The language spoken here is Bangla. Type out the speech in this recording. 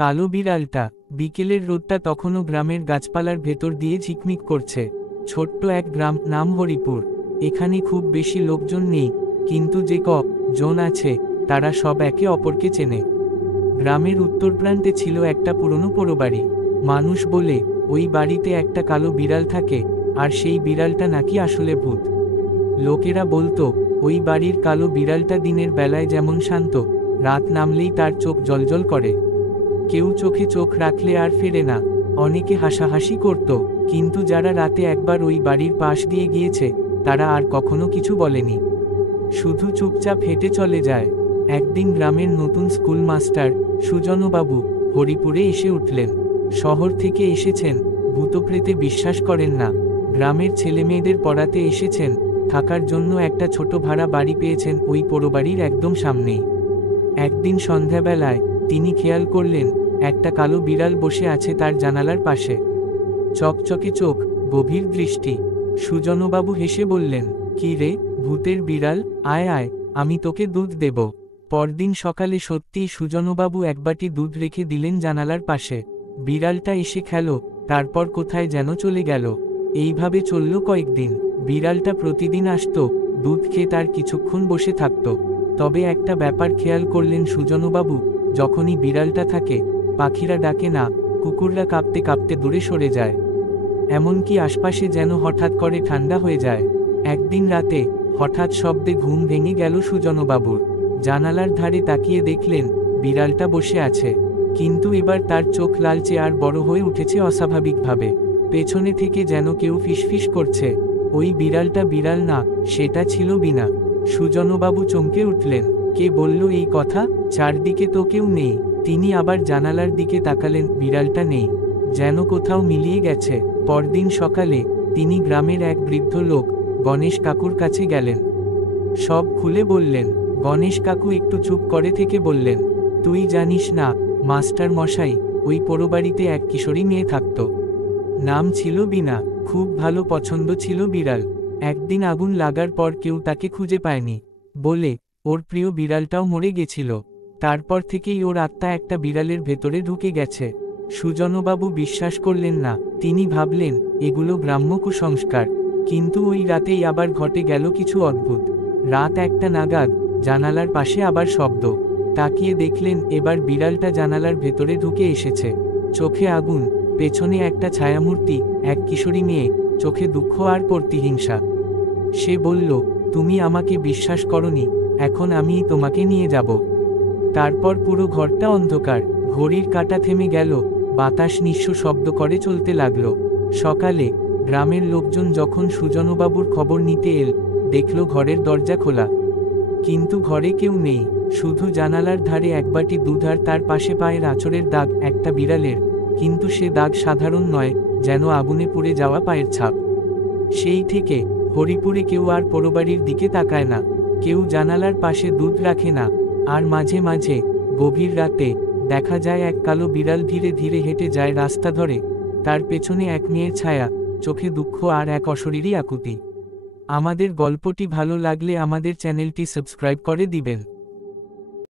কালো বিড়ালটা। বিকেলের রোদটা তখনও গ্রামের গাছপালার ভেতর দিয়ে ঝিকমিক করছে। ছোট্ট এক গ্রাম, নাম হরিপুর। এখানে খুব বেশি লোকজন নেই, কিন্তু যে জন আছে তারা সব একে অপরকে চেনে। গ্রামের উত্তর প্রান্তে ছিল একটা পুরনো পোড়োবাড়ি। মানুষ বলে ওই বাড়িতে একটা কালো বিড়াল থাকে, আর সেই বিড়ালটা নাকি আসলে ভূত। লোকেরা বলতো ওই বাড়ির কালো বিড়ালটা দিনের বেলায় যেমন শান্ত, রাত নামলেই তার চোখ জ্বলজ্বল করে। কেউ চোখে চোখ রাখলে আর ফেরে না। অনেকে হাসাহাসি করত, কিন্তু যারা রাতে একবার ওই বাড়ির পাশ দিয়ে গিয়েছে তারা আর কখনো কিছু বলেনি, শুধু চুপচাপ হেঁটে চলে যায়। একদিন গ্রামের নতুন স্কুল মাস্টার সুজনবাবু হরিপুরে এসে উঠলেন। শহর থেকে এসেছেন, ভূতপ্রেতে বিশ্বাস করেন না। গ্রামের ছেলেমেয়েদের পড়াতে এসেছেন, থাকার জন্য একটা ছোট ভাড়া বাড়ি পেয়েছেন ওই পোড়োবাড়ির একদম সামনেই। একদিন সন্ধ্যাবেলায় তিনি খেয়াল করলেন একটা কালো বিড়াল বসে আছে তার জানালার পাশে। চকচকে চোখ, গভীর দৃষ্টি। সুজনবাবু হেসে বললেন, কি রে, ভূতের বিড়াল, আয় আয়, আমি তোকে দুধ দেব। পরদিন সকালে সত্যিই সুজনবাবু এক বাটি দুধ রেখে দিলেন জানালার পাশে। বিড়ালটা এসে খেলো, তারপর কোথায় যেন চলে গেল। এইভাবে চলল কয়েকদিন। বিড়ালটা প্রতিদিন আসতো, দুধ খেয়ে তার কিছুক্ষণ বসে থাকত। তবে একটা ব্যাপার খেয়াল করলেন সুজনবাবু, যখনই বিড়ালটা থাকে পাখিরা ডাকে না, কুকুররা কাঁপতে কাঁপতে দূরে সরে যায়। এমনকি আশপাশে যেন হঠাৎ করে ঠান্ডা হয়ে যায়। একদিন রাতে হঠাৎ শব্দে ঘুম ভেঙে গেল সুজনবাবুর। জানালার ধারে তাকিয়ে দেখলেন বিড়ালটা বসে আছে, কিন্তু এবার তার চোখ লালচে আর বড় হয়ে উঠেছে অস্বাভাবিকভাবে। পেছনে থেকে যেন কেউ ফিসফিস করছে। ওই বিড়ালটা বিড়াল না, সেটা ছিল বিনা। সুজনবাবু চমকে উঠলেন, কে বলল এই কথা? চারদিকে তো কেউ নেই। তিনি আবার জানালার দিকে তাকালেন, বিড়ালটা নেই, যেন কোথাও মিলিয়ে গেছে। পরদিন সকালে তিনি গ্রামের এক বৃদ্ধ লোক গণেশ কাকুর কাছে গেলেন। সব খুলে বললেন। গণেশ কাকু একটু চুপ করে থেকে বললেন, তুই জানিস না মাস্টার মশাই, ওই পোড়োবাড়িতে এক কিশোরী মেয়ে থাকত। নাম ছিল বিনা। খুব ভালো পছন্দ ছিল বিড়াল। একদিন আগুন লাগার পর কেউ তাকে খুঁজে পায়নি বলে ওর প্রিয় বিড়ালটাও মরে গেছিল। তারপর থেকেই ওর আত্মা একটা বিড়ালের ভেতরে ঢুকে গেছে। সুজনবাবু বিশ্বাস করলেন না। তিনি ভাবলেন এগুলো গ্রাম্য কুসংস্কার। কিন্তু ওই রাতেই আবার ঘটে গেল কিছু অদ্ভুত। রাত 1টা নাগাদ জানালার পাশে আবার শব্দ। তাকিয়ে দেখলেন এবার বিড়ালটা জানালার ভেতরে ঢুকে এসেছে। চোখে আগুন, পেছনে একটা ছায়ামূর্তি, এক কিশোরী মেয়ে, চোখে দুঃখ আর প্রতিহিংসা। সে বলল, তুমি আমাকে বিশ্বাস করনি, এখন আমিই তোমাকে নিয়ে যাব। তারপর পুরো ঘরটা অন্ধকার। ঘড়ির কাঁটা থেমে গেল, বাতাস নিঃস্ব শব্দ করে চলতে লাগল। সকালে গ্রামের লোকজন যখন সুজনবাবুর খবর নিতে এল, দেখল ঘরের দরজা খোলা, কিন্তু ঘরে কেউ নেই। শুধু জানালার ধারে এক বাটি দুধ আর তার পাশে পায়ের আঁচড়ের দাগ, একটা বিড়ালের, কিন্তু সে দাগ সাধারণ নয়, যেন আগুনে পুড়ে যাওয়া পায়ের ছাপ। সেই থেকে হরিপুরে কেউ আর পোড়োবাড়ির দিকে তাকায় না, কেউ জানালার পাশে দুধ রাখে না। আর মাঝে মাঝে গভীর রাতে দেখা যায় এক কালো বিড়াল ধীরে ধীরে হেঁটে যায় রাস্তা ধরে, তার পেছনে এক মেয়ের ছায়া, চোখে দুঃখ আর এক অশরীরী আকুতি। আমাদের গল্পটি ভালো লাগলে আমাদের চ্যানেলটি সাবস্ক্রাইব করে দিবেন।